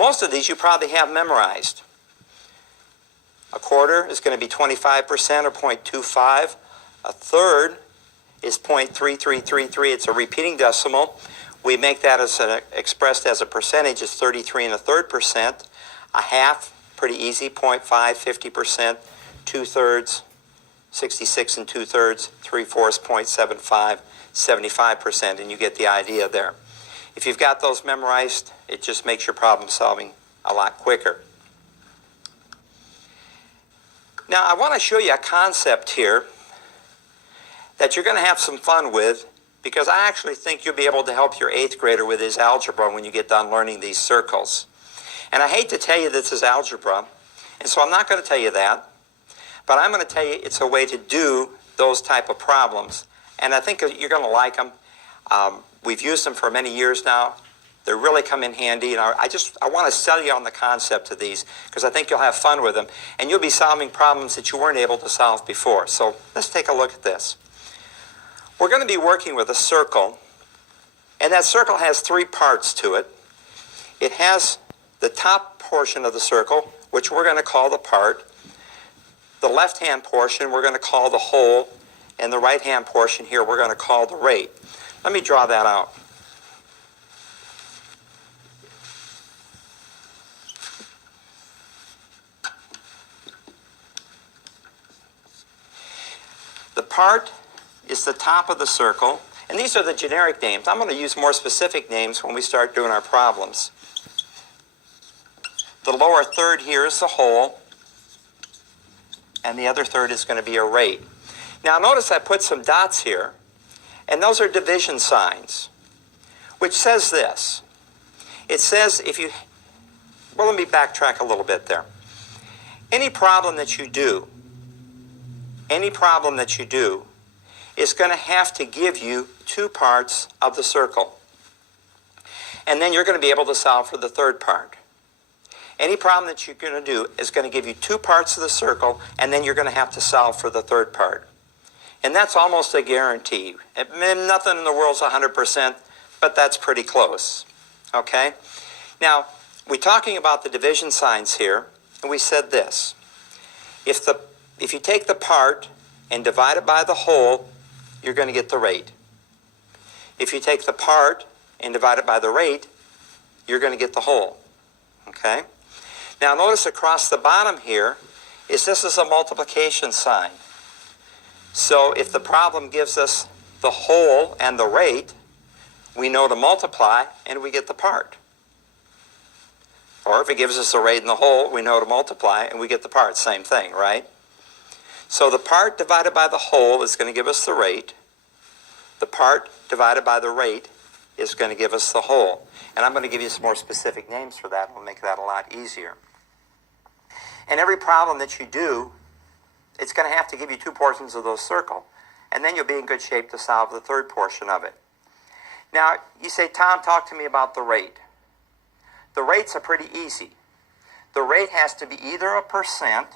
Most of these you probably have memorized. A quarter is going to be 25% or 0.25. A third is 0.3333. It's a repeating decimal. We make that as expressed as a percentage is 33 1/3%. A half, pretty easy, 0.5, 50%. 2/3, 66 2/3. 3/4, 0.75, 75%, and you get the idea there. If you've got those memorized, it just makes your problem solving a lot quicker. Now, I want to show you a concept here that you're going to have some fun with, because I actually think you'll be able to help your 8th grader with his algebra when you get done learning these circles. And I hate to tell you this is algebra, and so I'm not going to tell you that, but I'm going to tell you it's a way to do those type of problems. And I think you're going to like them. We've used them for many years now. They really come in handy, and I want to sell you on the concept of these because I think you'll have fun with them, and you'll be solving problems that you weren't able to solve before. So let's take a look at this. We're going to be working with a circle, and that circle has 3 parts to it. It has the top portion of the circle, which we're going to call the part. The left-hand portion we're going to call the whole, and the right-hand portion here we're going to call the rate. Let me draw that out. The part is the top of the circle, and these are the generic names. I'm going to use more specific names when we start doing our problems. The lower third here is the whole, and the other third is going to be a rate. Now notice I put some dots here, and those are division signs, which says this. It says if you, well, let me backtrack a little bit there. Any problem that you do is going to have to give you 2 parts of the circle. And then you're going to be able to solve for the third part. Any problem that you're going to do is going to give you 2 parts of the circle, and then you're going to have to solve for the third part. And that's almost a guarantee. Nothing in the world's 100%, but that's pretty close. Okay? Now, we're talking about the division signs here, and we said this. If you take the part and divide it by the whole, you're going to get the rate. If you take the part and divide it by the rate, you're going to get the whole. Okay? Now notice across the bottom here this is a multiplication sign. So if the problem gives us the whole and the rate, we know to multiply and we get the part. Or if it gives us the rate and the whole, we know to multiply and we get the part. Same thing, right? So the part divided by the whole is going to give us the rate. The part divided by the rate is going to give us the whole. And I'm going to give you some more specific names for that. We'll make that a lot easier. And every problem that you do, it's going to have to give you 2 portions of those circle. And then you'll be in good shape to solve the third portion of it. Now, you say, Tom, talk to me about the rate. The rates are pretty easy. The rate has to be either a percent,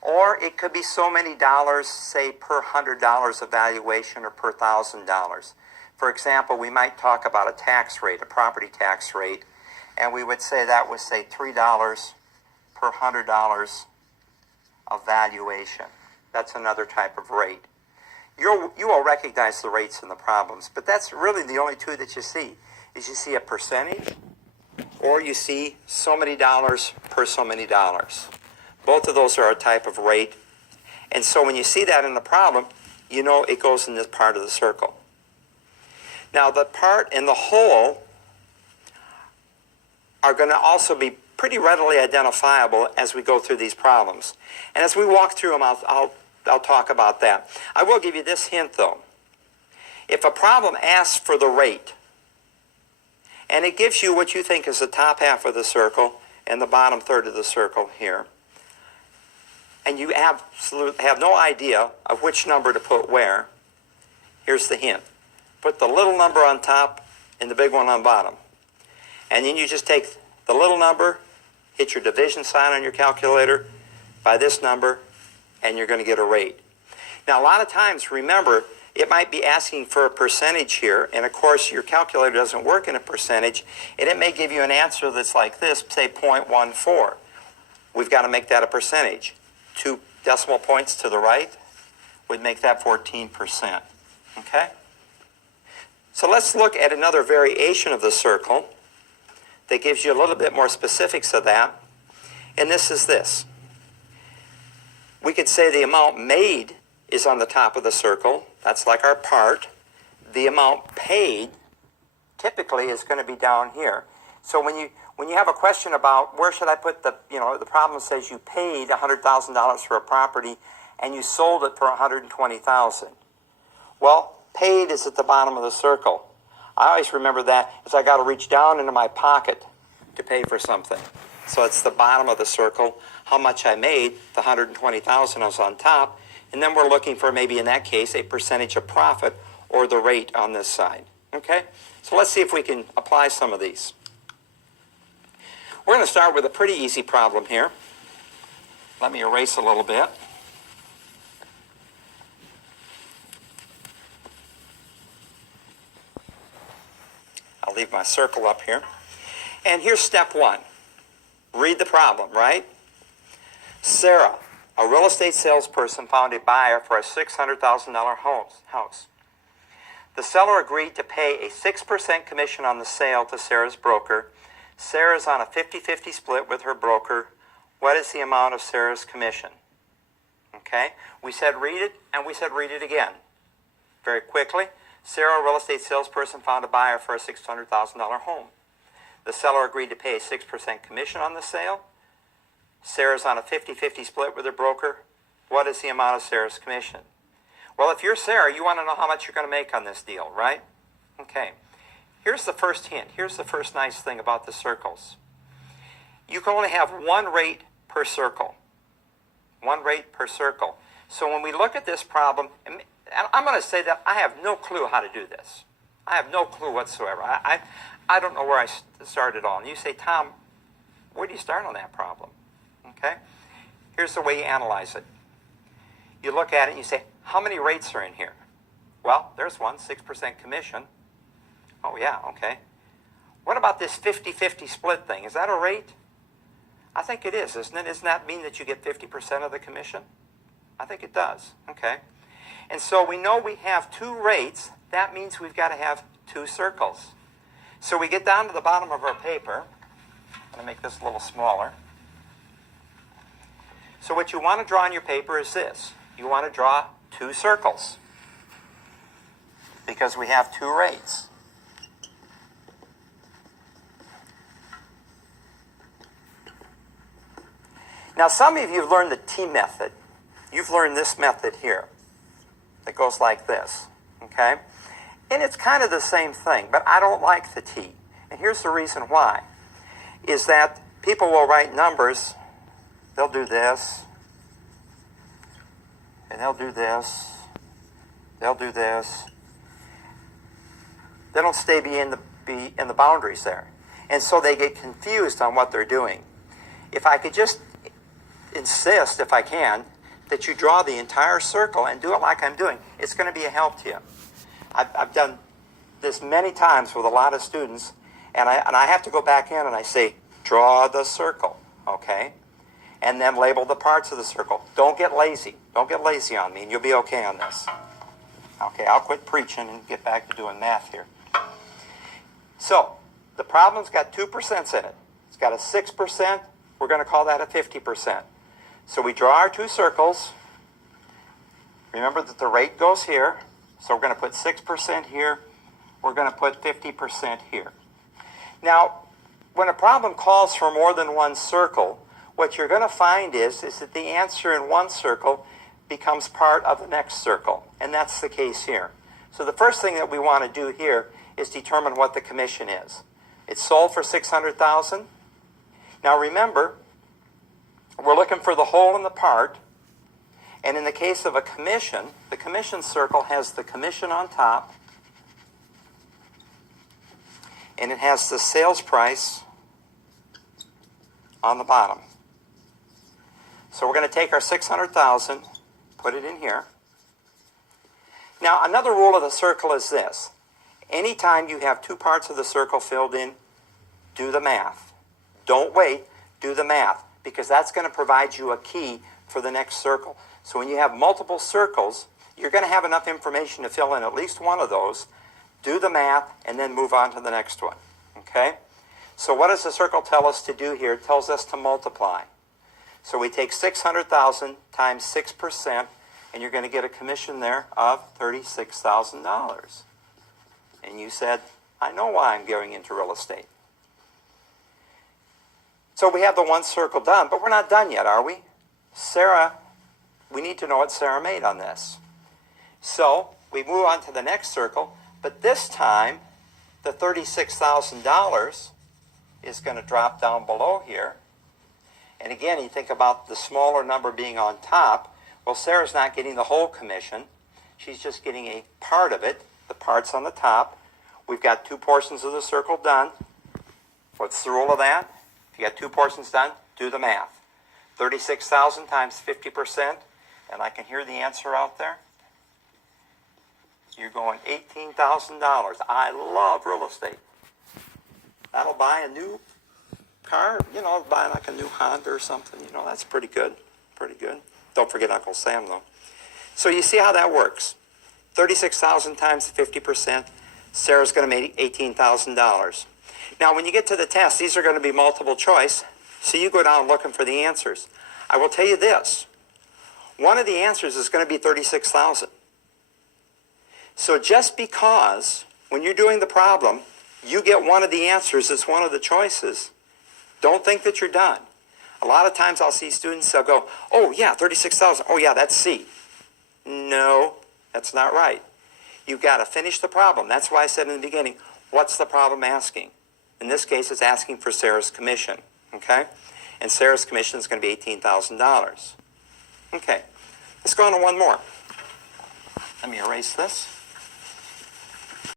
or it could be so many dollars, say per $100 of valuation or per $1,000. For example, we might talk about a tax rate, a property tax rate, and we would say that was, say, $3 per $100 of valuation. That's another type of rate. You will recognize the rates in the problems, but that's really the only 2 that you see. Is you see a percentage, or you see so many dollars per so many dollars. Both of those are a type of rate. And so when you see that in the problem, you know it goes in this part of the circle. Now the part and the whole are going to also be pretty readily identifiable as we go through these problems. And as we walk through them, I'll talk about that. I will give you this hint though. If a problem asks for the rate, and it gives you what you think is the top half of the circle and the bottom third of the circle here, and you have no idea of which number to put where, here's the hint. Put the little number on top and the big one on bottom. And then you just take the little number, hit your division sign on your calculator by this number, and you're going to get a rate. Now, a lot of times, remember, it might be asking for a percentage here, and of course your calculator doesn't work in a percentage, and it may give you an answer that's like this, say 0.14. We've got to make that a percentage. 2 decimal points to the right would make that 14%. Okay? So let's look at another variation of the circle that gives you a little bit more specifics of that, and this is this. We could say the amount made is on the top of the circle. That's like our part. The amount paid typically is going to be down here. So when you have a question about where should I put the problem says you paid $100,000 for a property and you sold it for $120,000. Well, paid is at the bottom of the circle. I always remember that as I got to reach down into my pocket to pay for something. So it's the bottom of the circle, how much I made, the $120,000 was on top, and then we're looking for maybe in that case a percentage of profit or the rate on this side. Okay? So let's see if we can apply some of these. We're going to start with a pretty easy problem here. Let me erase a little bit. I'll leave my circle up here. And here's step 1. Read the problem, right? Sarah, a real estate salesperson, found a buyer for a $600,000 house. The seller agreed to pay a 6% commission on the sale to Sarah's broker. Sarah's on a 50-50 split with her broker. What is the amount of Sarah's commission? Okay? We said read it, and we said read it again. Very quickly. Sarah, a real estate salesperson, found a buyer for a $600,000 home. The seller agreed to pay a 6% commission on the sale. Sarah's on a 50-50 split with her broker. What is the amount of Sarah's commission? Well, if you're Sarah, you want to know how much you're going to make on this deal, right? Okay. Here's the first hint. Here's the first nice thing about the circles. You can only have one rate per circle. One rate per circle. So when we look at this problem, and I'm going to say that I have no clue how to do this. I have no clue whatsoever. I don't know where I start at all. And you say, Tom, where do you start on that problem? Okay? Here's the way you analyze it. You look at it and you say, how many rates are in here? Well, there's one, 6% commission. Oh, yeah, okay. What about this 50-50 split thing? Is that a rate? I think it is, isn't it? Doesn't that mean that you get 50% of the commission? I think it does. Okay. And so we know we have 2 rates. That means we've got to have 2 circles. So we get down to the bottom of our paper. I'm going to make this a little smaller. So what you want to draw on your paper is this. You want to draw 2 circles because we have 2 rates. Now, some of you have learned the T method. You've learned this method here that goes like this, okay? And it's kind of the same thing, but I don't like the T. And here's the reason why, is that people will write numbers. They'll do this, and they'll do this, they'll do this. They don't stay in the boundaries there. And so they get confused on what they're doing. If I could just insist, if I can, that you draw the entire circle and do it like I'm doing, it's going to be a help to you. I've done this many times with a lot of students, and I have to go back in and I say, draw the circle, okay? And then label the parts of the circle. Don't get lazy. Don't get lazy on me, and you'll be okay on this. Okay, I'll quit preaching and get back to doing math here. So, the problem's got 2% in it. It's got a 6%. We're going to call that a 50%. So we draw our 2 circles. Remember that the rate goes here. So we're going to put 6% here. We're going to put 50% here. Now, when a problem calls for more than one circle, what you're going to find is that the answer in one circle becomes part of the next circle. And that's the case here. So the first thing that we want to do here is determine what the commission is. It's sold for $600,000. Now remember, we're looking for the whole and the part. And in the case of a commission, the commission circle has the commission on top. And it has the sales price on the bottom. So we're going to take our $600,000, put it in here. Now, another rule of the circle is this. Anytime you have two parts of the circle filled in, do the math. Don't wait, do the math, because that's going to provide you a key for the next circle. So when you have multiple circles, you're going to have enough information to fill in at least one of those. Do the math, and then move on to the next one. Okay? So what does the circle tell us to do here? It tells us to multiply. So we take 600,000 times 6%, and you're going to get a commission there of $36,000. And you said, I know why I'm going into real estate. So we have the one circle done, but we're not done yet, are we? Sarah, we need to know what Sarah made on this. So we move on to the next circle, but this time the $36,000 is going to drop down below here. And again, you think about the smaller number being on top. Well, Sarah's not getting the whole commission. She's just getting a part of it. The part's on the top. We've got two portions of the circle done. What's the rule of that? If you got two portions done, do the math. 36,000 times 50%, and I can hear the answer out there. You're going $18,000. I love real estate. That'll buy a new car, buy like a new Honda or something. That's pretty good. Pretty good. Don't forget Uncle Sam, though. So you see how that works. 36,000 times 50%, Sarah's going to make $18,000. Now, when you get to the test, these are going to be multiple choice, so you go down looking for the answers. I will tell you this. One of the answers is going to be 36,000. So just because when you're doing the problem, you get one of the answers as one of the choices, don't think that you're done. A lot of times I'll see students, they'll go, oh yeah, 36,000. Oh yeah, that's C. No, that's not right. You've got to finish the problem. That's why I said in the beginning, what's the problem asking? In this case, it's asking for Sarah's commission, okay? And Sarah's commission is going to be $18,000. Okay, let's go on to one more. Let me erase this.